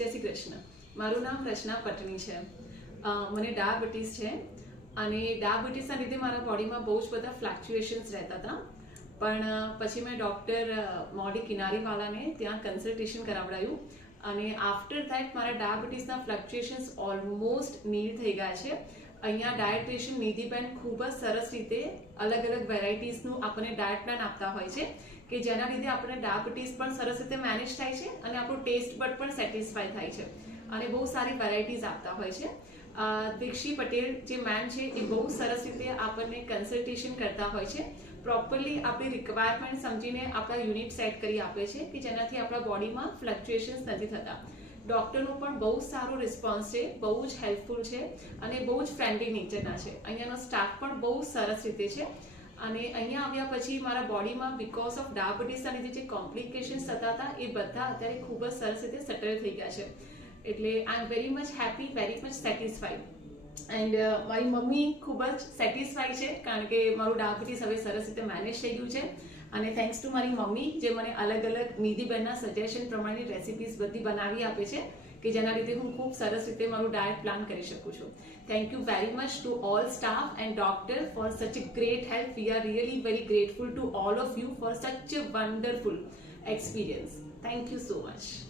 જય શ્રી કૃષ્ણ. મારું નામ રચના પટણી છે. મને ડાયાબિટીસ છે અને ડાયાબિટીસના લીધે મારા બોડીમાં બહુ જ બધા ફ્લક્ચ્યુએશન્સ રહેતા હતા. પણ પછી મેં ડૉક્ટર મોડી કિનારીવાલાને ત્યાં કન્સલ્ટેશન કરાવડાયું અને આફ્ટર ધેટ મારા ડાયાબિટીસના ફ્લક્ચ્યુએશન્સ ઓલમોસ્ટ નીલ થઈ ગયા છે. અહીંયા ડાયટ્રિશિયન નિધિબેન ખૂબ જ સરસ રીતે અલગ અલગ વેરાયટીઝનું આપણને ડાયટ પ્લાન આપતા હોય છે કે જેના લીધે આપણને ડાયાબિટીસ પણ સરસ રીતે મેનેજ થાય છે અને આપણું ટેસ્ટ બડ પણ સેટિસ્ફાય થાય છે અને બહુ સારી વેરાયટીઝ આપતા હોય છે. દીક્ષી પટેલ જે મેમ છે એ બહુ સરસ રીતે આપણને કન્સલ્ટેશન કરતા હોય છે. પ્રોપરલી આપણી રિક્વાયરમેન્ટ સમજીને આપણા યુનિટ સેટ કરી આપે છે કે જેનાથી આપણા બોડીમાં ફ્લક્ચ્યુએશન્સ નથી થતા. ડૉક્ટરનો પણ બહુ સારો રિસ્પોન્સ છે, બહુ જ હેલ્પફુલ છે અને બહુ જ ફ્રેન્ડલી નેચરના છે. અહીંયાનો સ્ટાફ પણ બહુ સરસ રીતે છે અને અહીંયા આવ્યા પછી મારા બોડીમાં બિકોઝ ઓફ ડાયાબિટીસના લીધે જે કોમ્પ્લિકેશન્સ થતા હતા એ બધા અત્યારે ખૂબ જ સરસ રીતે સેટલ થઈ ગયા છે. એટલે I am very much happy, very much satisfied. And મારી મમ્મી ખૂબ જ સેટિસ્ફાઈડ છે કારણ કે મારું ડાયાબિટીસ હવે સરસ રીતે મેનેજ થઈ ગયું છે અને થેન્ક્સ ટુ મારી મમ્મી જે મને અલગ અલગ નિધિબેનના સજેશન પ્રમાણેની રેસિપીઝ બધી બનાવી આપે છે કે જેના લીધે હું ખૂબ સરસ રીતે મારું ડાયટ પ્લાન કરી શકું છું. Thank you very much to all staff and doctor for such a great help. We are really very grateful to all of you for such a wonderful experience. Thank you so much.